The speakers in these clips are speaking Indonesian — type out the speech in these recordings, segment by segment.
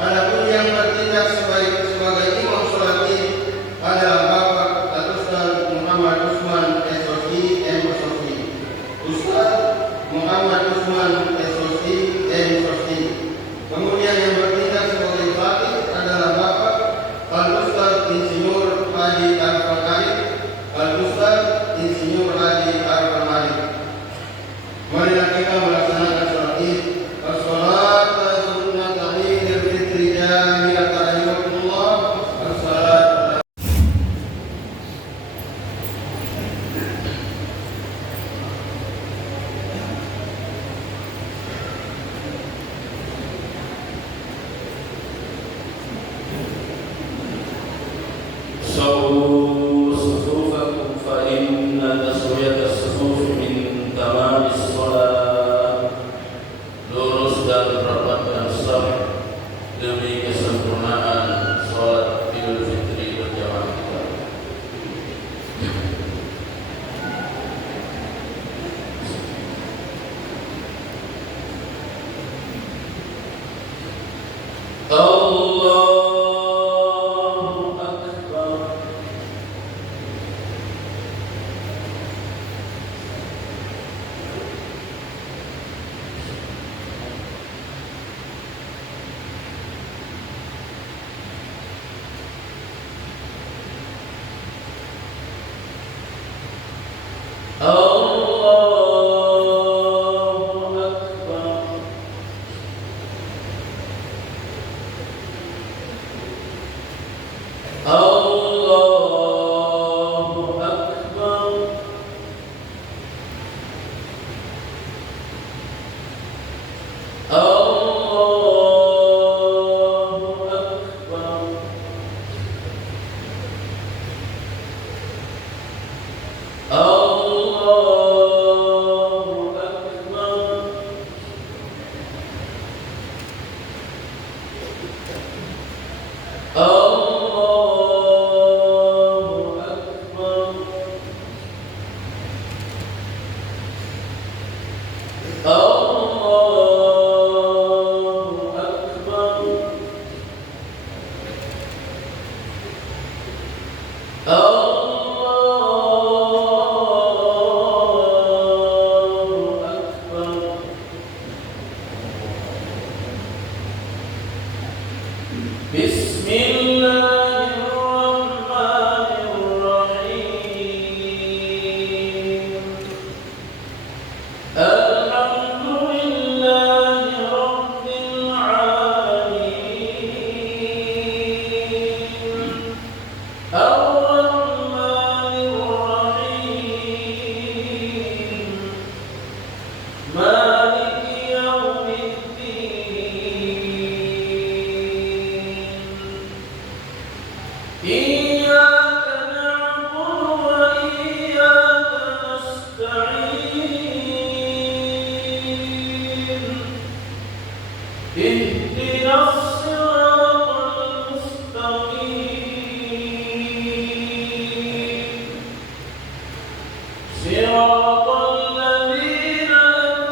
Adapun yang bertindak sebagai imam sholat Id adalah Bapak Al-Ustaz Muhammad Usman SOC MSOC. Ustaz Muhammad Usman SOC MSOC. Kemudian yang bertindak sebagai khatib adalah Bapak Al-Ustaz Insinyur Haji Arfan Arif. Al-Ustaz Insinyur Haji Arfan Arif. Marilah kita melaksanakan sholat Id. As-salatu sunnah Idul Fitri jami'atan rahimakumullah. As-salatu سووا صفوفكم فإن تسوية الصفوف من تمام الصلاة. Lurus dan rapatkan saf demi kesempurnaan salat Idul Fitri berjamaah kita. Allahu Akbar. Allahu Akbar. Allahu Akbar. Allahu Akbar. Allahu Akbar. Allahu Akbar. Allahu Akbar. Allahu Akbar. Bismillahirrahmanirrahim. Alhamdulillahi Rabbil Alamin. Ar-Rahmanir-Rahim. Maliki Yawmiddin. Iyyaka na'budu wa iyyaka nasta'in. Ihdinas siratal mustaqim. Siratal ladzina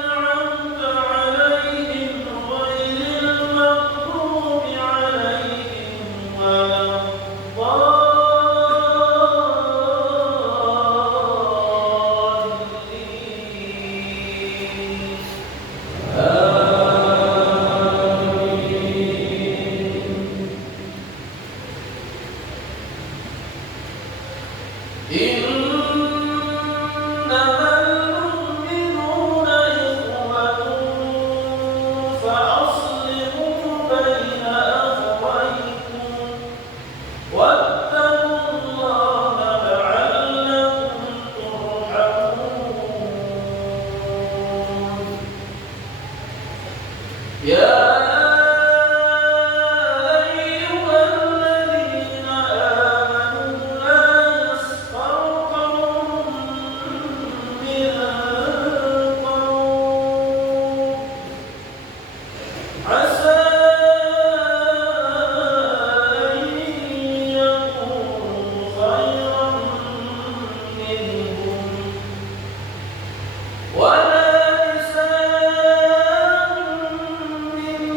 an'amta 'alaihim ghairil maghdubi 'alaihim waladdallin. Innamal mu'minuna ikhwatun fa aslihu baina akhawaykum wattaqullaha la'allakum turhamun. Ya ولا نساء من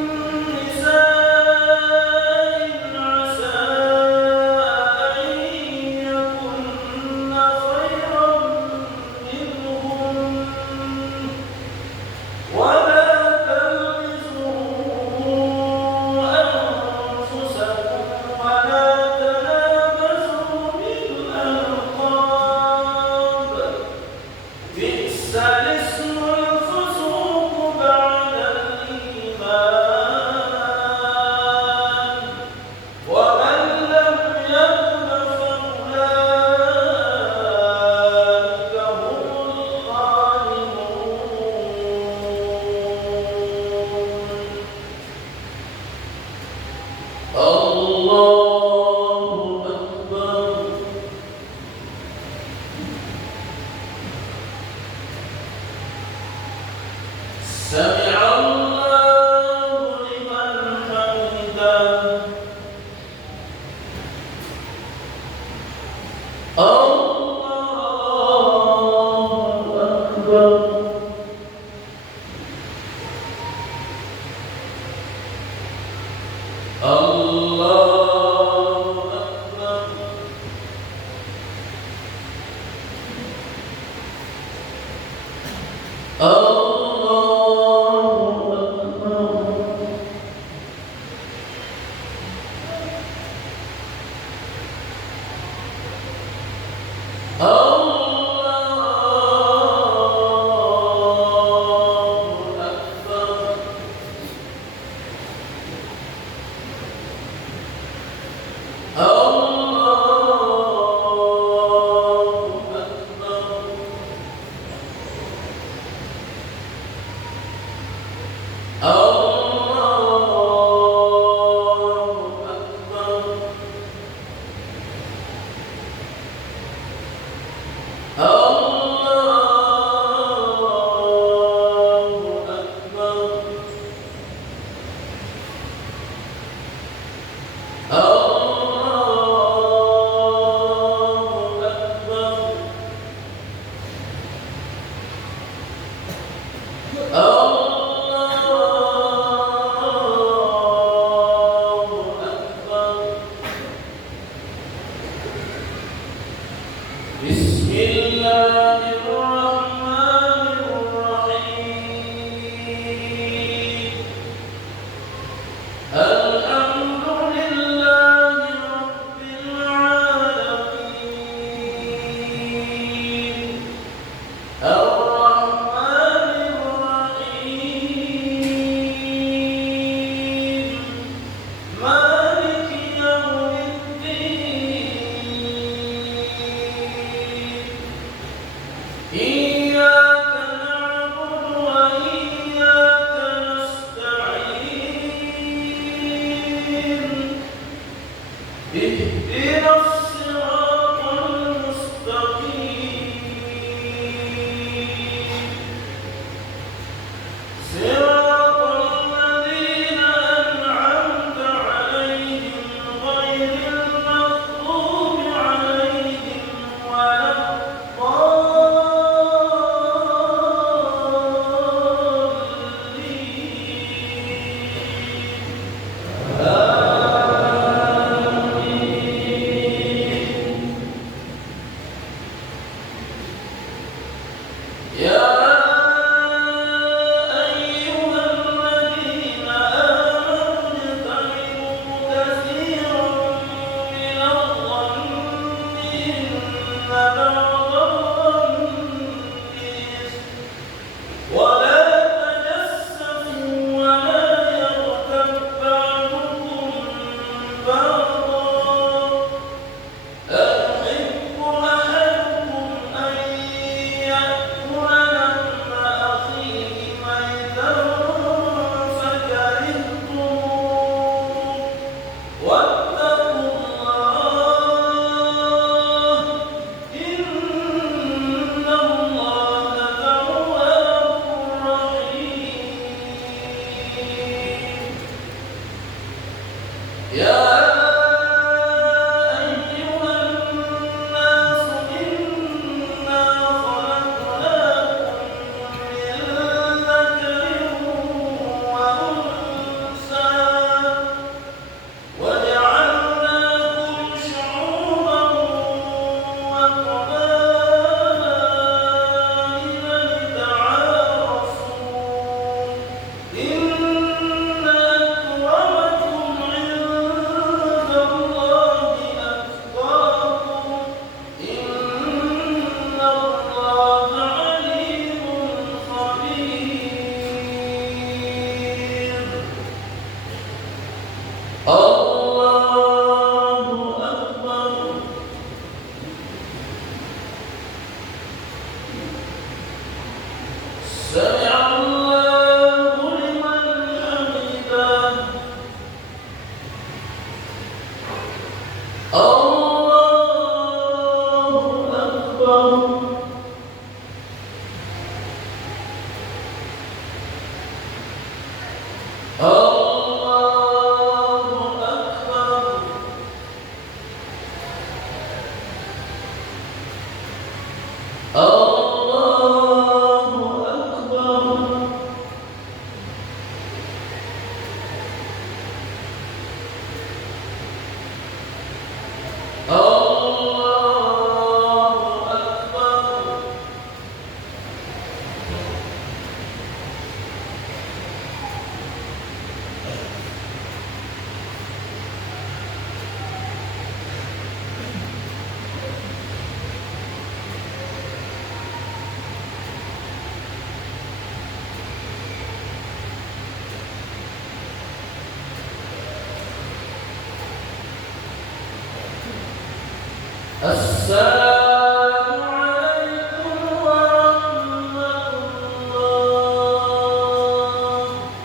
السلام عليكم ورحمة الله.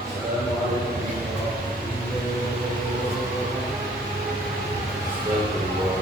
السلام عليكم ورحمة الله.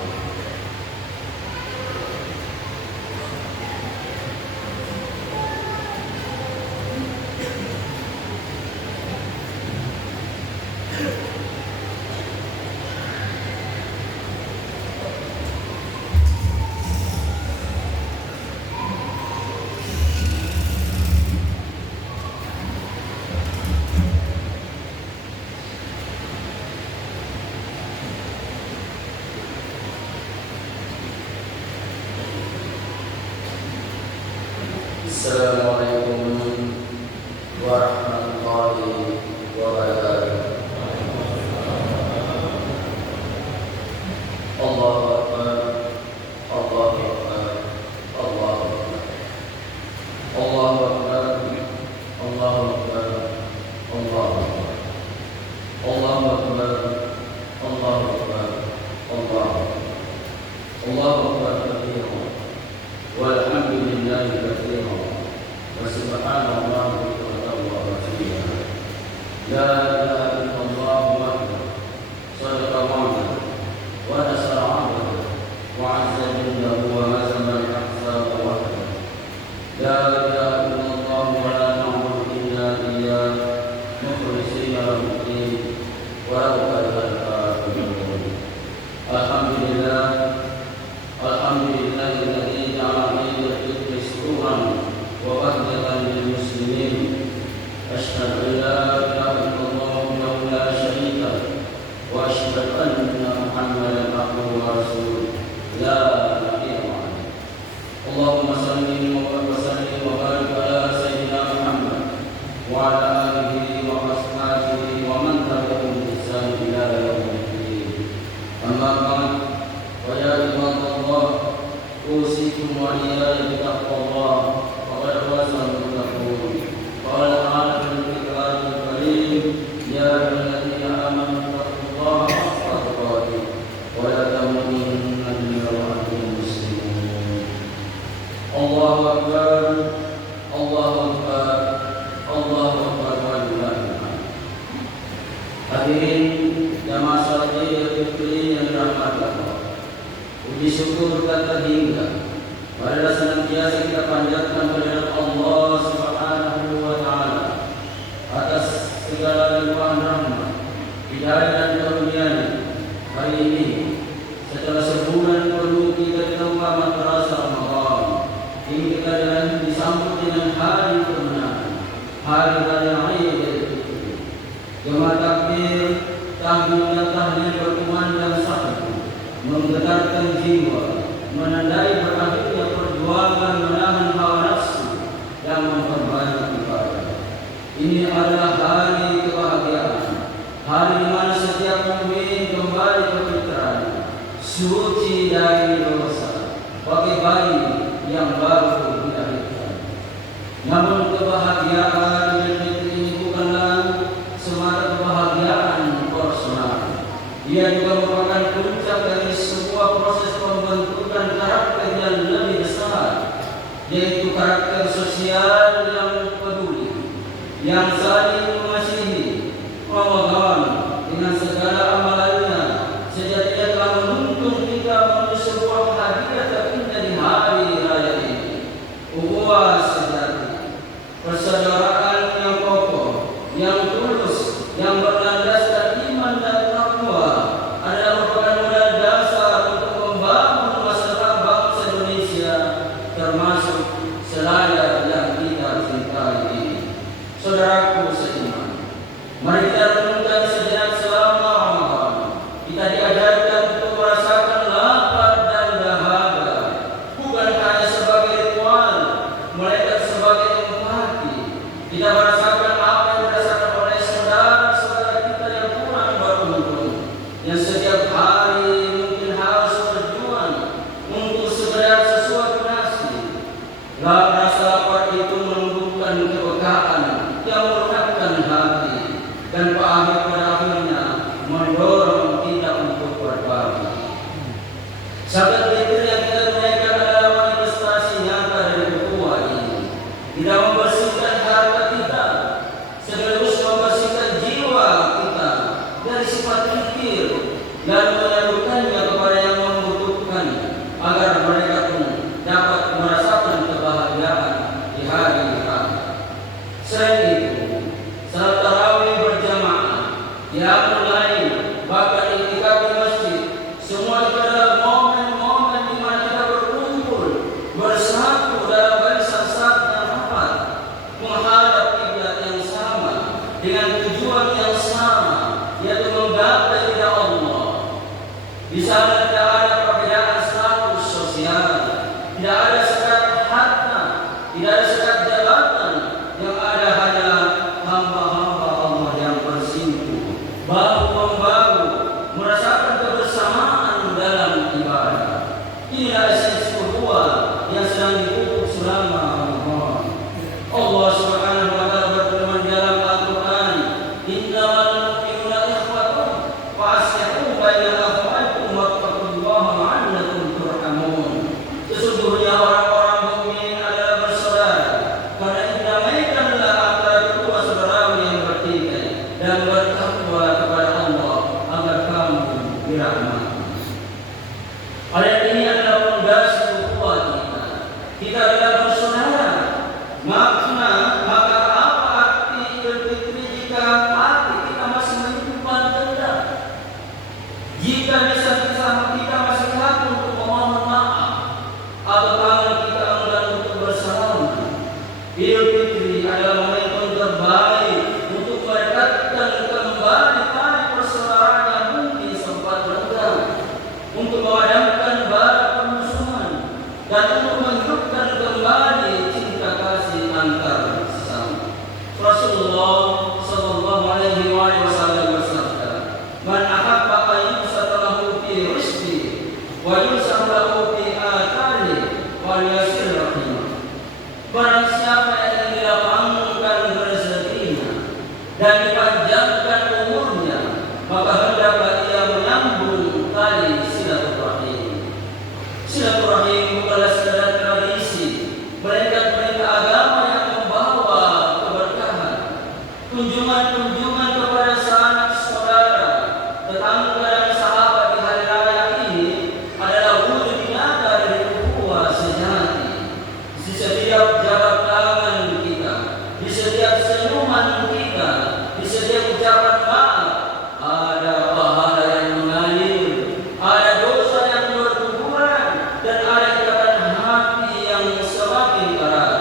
Assalamualaikum warahmatullahi wabarakatuh. Allahu Akbar, Allahu Akbar, Allahu Akbar, Allahu Akbar, Allahu Akbar, Allahu Akbar, Allahu Akbar, Allahu Akbar, Allahu Akbar katsiran, walhamdulillahi katsiran. Subhanallah wa bihamdihi. La ilaha illallah wahdahu shadaqa wa'dahu wa nasara 'abdahu wa 'azza jundahu wa hazama al-ahzaba wahdahu. La ilaha illallah wa la na'budu illa iyyahu mukhlishina lahu-d-din wa law karihal kafirun. Alhamdulillah, alhamdulillahilladzi ja'ala al-fitra sururan wa barakatan lil muslimin. Asyhadu an la ilaha illallah wahdahu la syarika lahu wa asyhadu anna Muhammadan abduhu wa rasuluh la nabiyya ba'dahu. Allahumma shalli wa sallim wa barik ala sayyidina Muhammad wa ala alihi wa ashabihi wa man tabi'ahum bi ihsan ila yaumil din. Amma ba'd, wa ya ibadallah, usikum wa iyaya bi taqwallah. قال تعالى في الكتاب الكريم يا أيها الذين آمنوا اتقوا الله حق تقاته ولا تموتن إلا وأنتم مسلمون. الله أكبر، الله أكبر, الله أكبر walillahil hamd. Hadirin jamaah salat Idul Fitri yang dirahmati Allah, puji syukur tak terhingga marilah senantiasa kita panjatkan kehadirat Allah Subhanahu wa Ta'ala atas segala limpahan rahmat, hidayah dan karunia-Nya. Hari ini setelah sebulan penuh kita ditambah terasa Ramadan, ini kita disambut dengan hari kemenangan, hari raya Idul Fitri. Jemaah takbir, tahmid dan tahlil berkumandang satu, menggetarkan jiwa, menandai berakhirnya perjuangan menahan hawa nafsu dan memperbanyak ibadah. Ini adalah hari kebahagiaan, hari di mana setiap mukmin kembali ke fitrahnya, suci dari dosa, bagai bayi yang baru dilahirkan. Namun kebahagiaan Idul Fitri ini bukanlah semata kebahagiaan personal. Ia juga merupakan puncak dari sebuah proses pembentukan karakter yang lebih besar, yaitu karakter sosial yang peduli, yang saling mengasihi. Ramadan dengan segala amalannya sejatinya telah menuntun kita menuju sebuah hadiah terindah di hari raya ini. Ukhuwah sejati, persaudaraan yang kokoh, yang tulus, yang berlandaskan iman dan takwa adalah merupakan modal dasar untuk membangun masa depan bangsa Indonesia, termasuk selayar yang kita cintai ini. Saudaraku seiman, mari kita renungkan sejenak selama Ramadan. Kita diajarkan untuk merasakan lapar dan dahaga, bukan hanya sebagai ritual, melainkan sebagai empati. Kita merasakan apa yang dirasakan oleh saudara-saudara kita yang kurang beruntung, yang setiap hari mungkin harus berjuang untuk sekedar sesuatu nasi. Rasa lapar itu menumbuhkan kepekaan yang melekatkan hati, dan pada akhirnya mendorong kita untuk berbagi. Sahabat Fitri qiyamul lail, bahkan iktikaf di masjid. Semua itu adalah momen-momen di mana kita berkumpul bersatu dalam barisan saf yang rapat, menghadap kiblat yang sama dengan tujuan yang sama, yaitu menggapai ridha Allah. Di sana tidak ada perbedaan status sosial, tidak ada sekat harta, tidak ada sekat jabatan, yang ada hanyalah hamba-hamba Allah yang bersimpuh, bahu-membahu, merasakan kebersamaan dalam ibadah. Inilah esensi kedua yang sedang dipupuk selama Ramadan. Allah Subhanahu wa taala berfirman dalam Al-Qur'an, "Innamal mu'minuna ikhwatun fa aslihu baina akhawaykum wattaqullaha la'allakum turhamun." Sesungguhnya orang-orang mukmin adalah bersaudara, karena damaikanlah antara kedua saudara yang bertikai, dan bertakwa kepada Allah agar kamu dirahmati. Ayat ini adalah pondasi ukhuwah kita. Kita adalah bersaudara. Maka apa arti Idul Fitri jika hati kita masih menyimpan dendam? Jika kita masih takut untuk memohon maaf, atau tangan kita enggan untuk bersalaman. Idul Fitri adalah momentum terbaik untuk mendekatkan kembali tali persaudaraan yang mungkin sempat renggang, untuk memadamkan bara permusuhan, dan untuk menghidupkan kembali cinta kasih antar sesama. Rasulullah sallallahu alaihi wasallam bersabda, "Man ahabba an yusata lahu fi rizqi wa yusata lahu fi athari wa yasir rahimah." Barang siapa yang dilapangkan rezekinya dan dipanjangkan umurnya, maka hendaklah ia menyambung tali silaturahim. Silaturahim bukanlah sekadar tradisi, melainkan perintah agama yang membawa keberkahan. Kunjungan-kunjungan kepada sanak saudara, tetangga dan sahabat di hari raya ini adalah wujud nyata dari ukhuwah sejati. Di setiap jabat tangan kita, di setiap senyuman kita, di setiap ucapan maaf, ada pahala yang mengalir, ada dosa yang berguguran, dan ada ikatan hati yang semakin erat.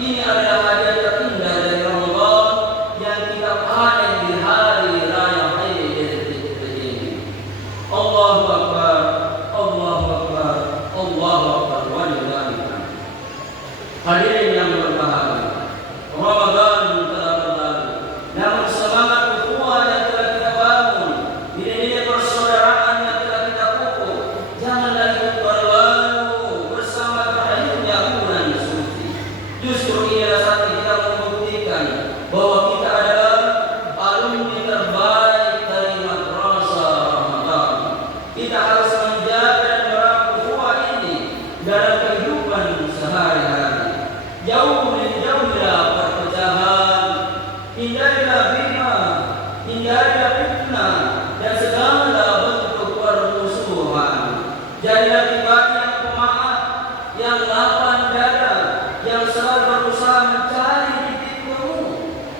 Ini adalah hadiah terindah dari Ramadan yang kita panen di hari raya Idul Fitri ini. Allahu Akbar, Allahu Akbar, Allahu Akbar, walillahil hamd. Hadirin yang berbahagia, Ramadan telah berlalu, namun semangat ukhuwah yang telah kita bangun, nilai-nilai persaudaraan yang telah kita pupuk, janganlah ikut berlalu bersama terakhirnya bulan suci. Justru inilah saat kita membuktikan bahwa kita adalah alumni terbaik dari madrasah Ramadan. Kita harus menjaga dan merawat ukhuwah ini dalam kehidupan sehari-hari. Jauhilah perpecahan, hindarilah bina, hindarilah fitnah, dan segala bentuk permusuhan. Jadilah pribadi yang pemaaf, yang lapang dada, yang selalu berusaha mencari titik temu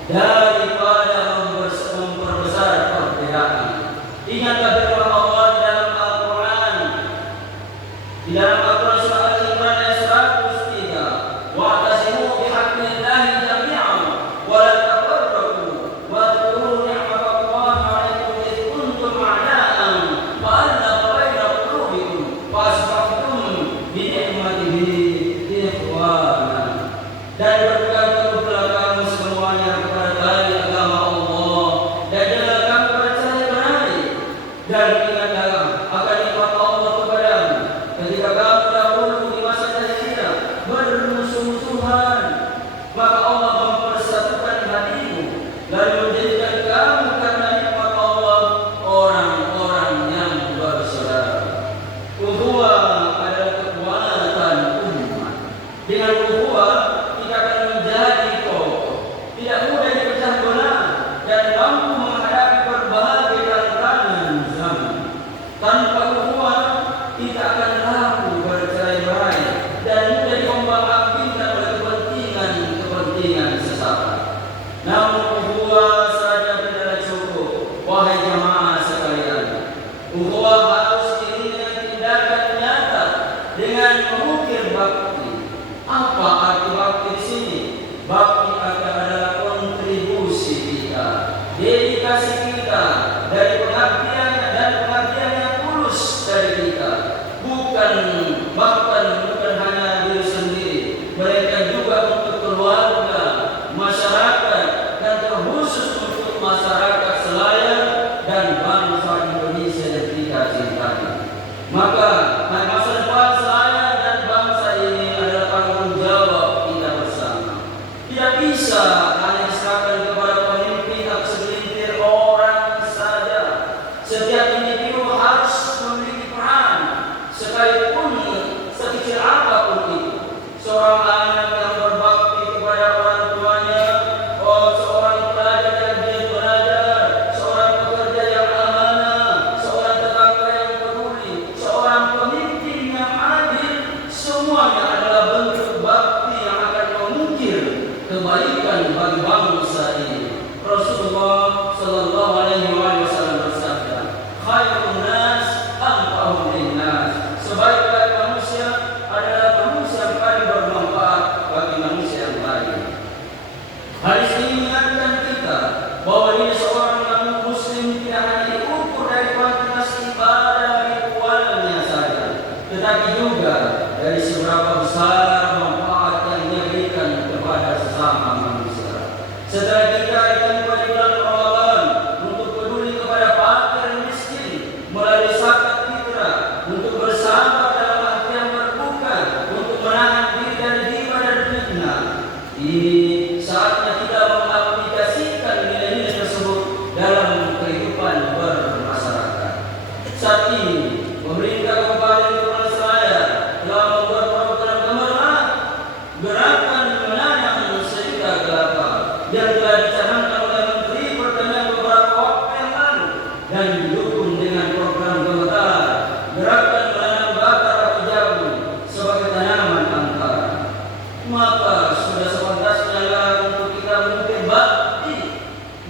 daripada memperbesar perbedaan. Ingatlah firman Allah di dalam Al-Quran, di dalam Al-Quran surah Al-Imran ayat 103, "Wa'tasimu bihablillahi jami'an wa la tafarraqu wa dhkuru ni'matallahi dedikasi kita, dari pengabdian dan pengabdian yang tulus dari kita. Bahkan bukan hanya diri sendiri, mereka juga untuk keluarga, masyarakat, dan terkhusus untuk masyarakat Selayar dan bangsa Indonesia yang kita cintai. Maka masa depan Selayar dan bangsa ini adalah tanggung jawab kita bersama. Tidak bisa hanya diserahkan kepada pemimpin atau segelintir orang saja. Setiap individu harus memiliki peran, sekalipun sekecil apapun itu. Seorang anak yang berbakti kepada orang tuanya, seorang pelajar yang giat belajar, seorang pekerja yang amanah, seorang tetangga yang peduli, seorang pemimpin yang adil, semuanya adalah bentuk bakti yang akan mengukir kebaikan bagi bangsa ini. Rasulullah Sallallahu Alaihi Wasallam bersabda, "Khairun nas anfa'uhum linnas." Sebaik-baik manusia adalah manusia yang paling bermanfaat bagi manusia yang lain. Hadis ini mengingatkan kita bahwa diri seorang muslim tidak hanya diukur dari kuantitas ibadah ritualnya saja, tetapi juga dari seberapa besar manfaat yang dia berikan kepada sesama manusia. Setelah kita ditempa di bulan Ramadan untuk peduli kepada fakir dan miskin melalui zakat fitrah, untuk bersabar dalam hati yang berbuka, untuk menahan diri dari riba dan fitnah. Ini saatnya kita mengaplikasikan nilai-nilai tersebut dalam kehidupan bermasyarakat. Saat ini pemerintah Kabupaten Kepulauan Selayar telah membuat program gemerlap gerakan menanam 1.000 kelapa yang telah dicanangkan oleh Menteri Pertanian beberapa waktu yang lalu dan didukung dengan program gemetar gerakan menanam bakar atau jagung sebagai tanaman antara. Maka sudah sepantasnya lah untuk kita mungkin bakti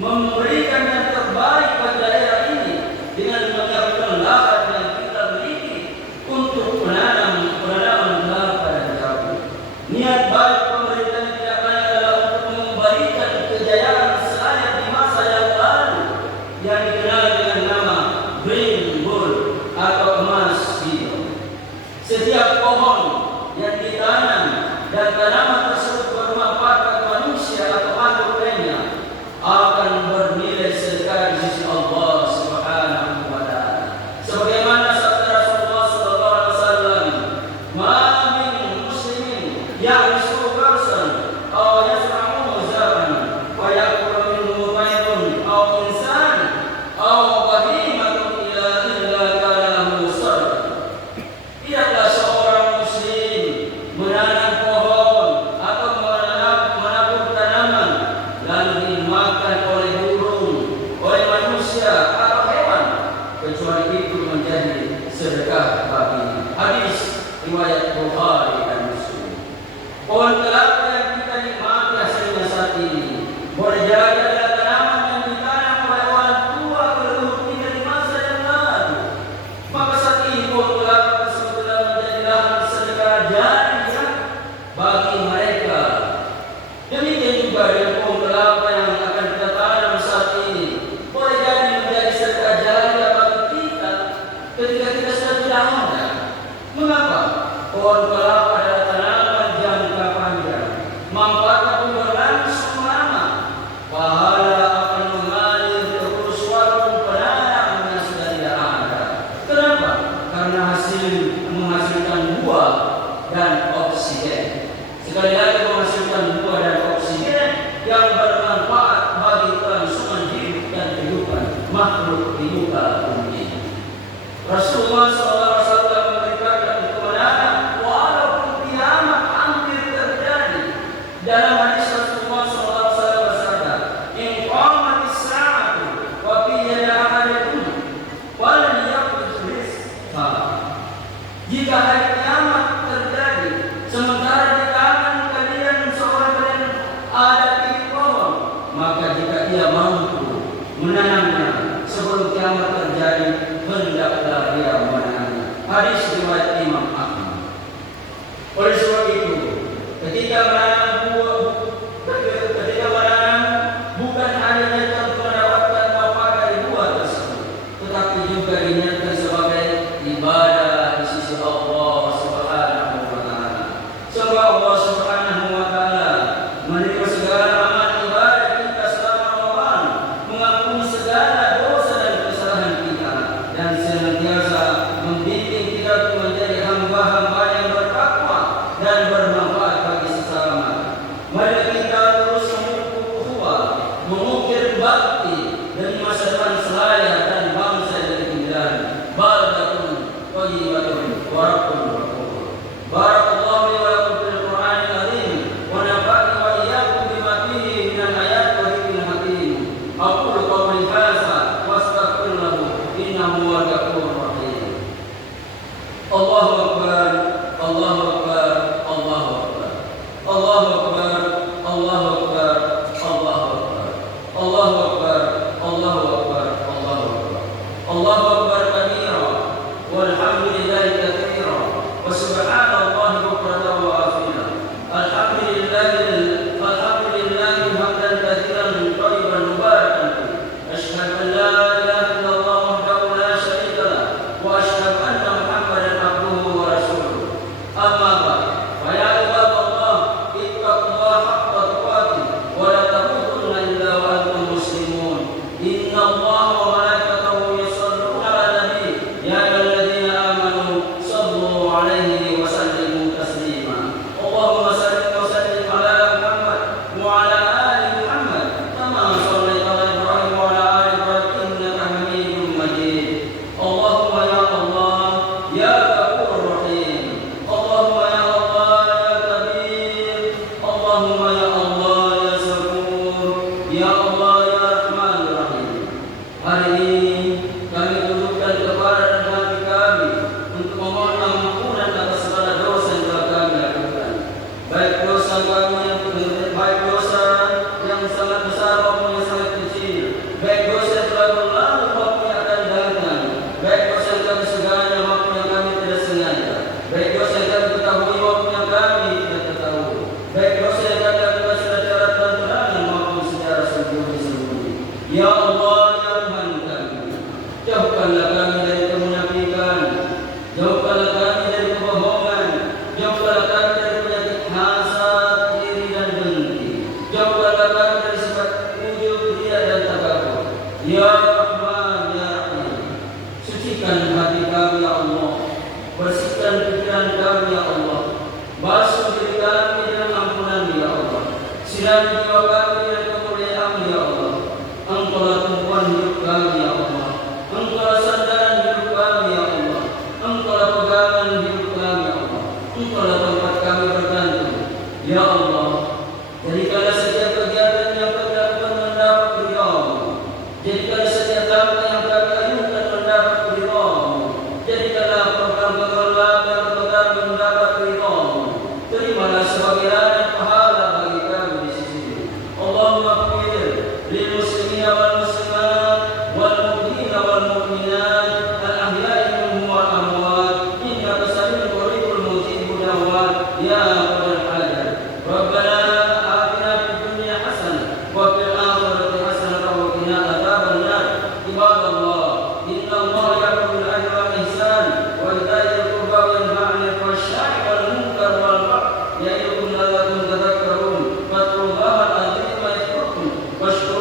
memberikan yang terbaik bagi daerah ini dengan menyiapkan lahan yang kita miliki untuk penanaman kelapa dan jagung. Niat baik pemerintah ini tidak lain adalah untuk mengembalikan kejayaan Selayar di masa yang lalu yang dikenal dengan nama Green Bull atau emas hijau. Setiap pohon yang ditanam dan tanaman tersebut bermanfaat bagi manusia atau makhluk lainnya akan bernilai sedekah di sisi Allah Subhanahu wa Ta'ala. Sebagaimana sabda Rasulullah sallallahu alaihi wasallam, "Ma min muslimin ya'risu qarsan aw yasma'u zaban wa yaqulu minhu baydun aw insan aw bahimatun illa kana lahu sadaqah." Tidaklah seorang muslim menanam pohon atau menabur tanaman lalu dimakan oleh burung, oleh manusia atau hewan, kecuali itu menjadi sedekah baginya. Hadis riwayat Bukhari dan Muslim. Pohon kelapa yang kita nikmati hasilnya saat ini boleh jadi adalah tanaman yang ditanam oleh orang tua leluhur kita di masa yang lalu. Maka saat ini pohon kelapa tersebut telah menjadi lahan sedekah jariah bagi mereka. Demikian juga dengan pohon kelapa yang akan kita tanam saat ini boleh jadi menjadi sedekah jariah bagi kita ketika kita sudah tidak ada. Mengapa? Pohon kelapa adalah tanaman jangka panjang, manfaatnya pun berlangsung lama. Pahala akan mengalir terus walaupun penanamnya sudah tidak ada. Kenapa? Karena menghasilkan buah dan oksigen. Sekali lagi menghasilkan buah dan oksigen yang bermanfaat bagi kelangsungan hidup dan kehidupan makhluk di muka bumi. Rasulullah SAW memberitakan kebenaran walaupun kiamat hampir terjadi. Dalam hadis Rasulullah SAW bersabda, "In qamatis sa'atu wa fi yadi ahadikum walan yaqut rizqa." Jika hari kiamat terjadi sementara di tangan kalian seorang kalian ada bibit pohon, maka jika ia mampu menanamnya sebelum kiamat terjadi, hendaklah dia menanamnya. Hadis riwayat Imam Ahmad. Oleh sebab itu, ketika menanam bukan hanya untuk mendapatkan manfaat Hari ini kami tundukkan kepala dan hati kami untuk memohon ampunan atas segala dosa yang telah kami lakukan. Baik dosa yang sangat besar maupun yang sangat kecil. Baik dosa yang telah berlalu maupun yang akan datang. Baik dosa yang kami sengaja maupun yang kami tidak sengaja. Baik dosa yang kami ketahui maupun yang kami tidak ketahui. Baik dosa yang kami lakukan secara terang-terangan maupun secara sembunyi-sembunyi. Ya Allah, ya Tuhan kami, jauhkanlah kami dari kemunafikan, jauhkanlah kami dari kebohongan, jauhkanlah kami dari penyakit hasad, iri dan dengki, jauhkanlah kami dari sifat ujub, riya dan takabur. Ya Rahman, ya Rahim, sucikan hati kami ya Allah, bersihkan pikiran kami ya Allah, basuh diri kami dengan ampunan ya Allah, sirami jiwa kami dengan kemuliaan ya Allah. Engkaulah tumpuan hidup kami ya Allah, Engkaulah sandaran hidup kami ya Allah, Engkaulah pegangan hidup kami ya Allah, Engkaulah tempat kami bergantung ya Allah. Jadikanlah setiap kegiatan yang kami lakukan mendapat ridha-Mu, jadikanlah setiap langkah yang kami ayunkan mendapat ridha-Mu, jadikanlah program-program yang kami mendapat ridha-Mu. Terimalah sebagai ladang pahala bagi kami di sisi-Mu. Allahumma ighfir lil muslimina wal muslimat wal mu'minina wal mu'minat al ahya'i minhum wal amwat innaka sami'un qaribun mujibud da'wat ya rabbal alamin. Rabbana atina fid dunya hasanah wa fil akhirati hasanah wa qina adzabannar. Ibadallah, innallaha ya'muru bil 'adli wal ihsan wa ita'i dzil qurba wa yanha 'anil fahsya'i wal munkar wal baghi ya'idukum la'allakum tadhakkarun. Fattaqullaha al-'azima yadhkurkum washkuru